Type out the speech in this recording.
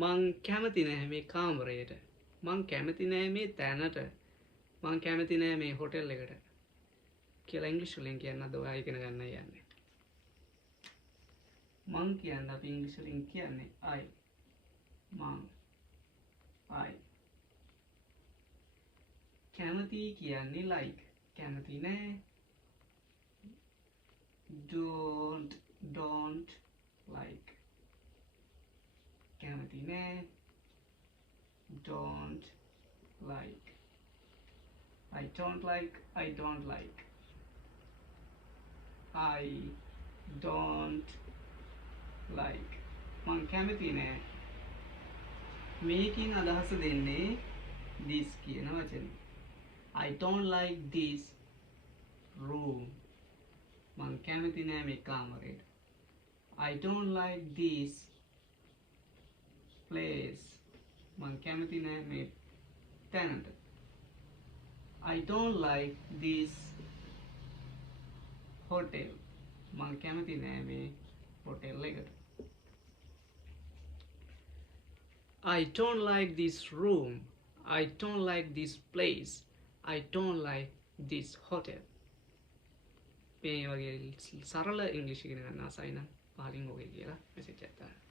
මං කැමති නැහැ මේ කාමරයට. මං කැමති නැහැ මේ තැනට. මං කැමති නැහැ මේ හොටෙල් එකට. කියලා ඉංග්‍රීසි වලින් කියන්නද ඔයා ඉගෙන ගන්න යන්නේ. මං කියන්න අපි ඉංග්‍රීසි වලින් කියන්නේ I. මං I. කැමති කියන්නේ like. කැමති නැහැ. Don't like. කැමති නැහැ. Don't like. I don't like. I don't like. I don't like. මං කැමති නෑ. මේකින් අදහස දෙන්නේ this කියන වචනේ. I don't like this room. මං කැමති නෑ මේ කාමරේට. I don't like this place. මං කැමති නෑ මේ තැනට. I don't like this hotel. මං කැමති නෑ මේ hotel එකට. I don't like this room. I don't like this place. I don't like this hotel. මේ වගේ සරල ඉංග්‍රීසි ඉගෙන ගන්න ආසයි නම් පහලින් ඔගේ කියලා මෙසේජ් එකක් දාන්න.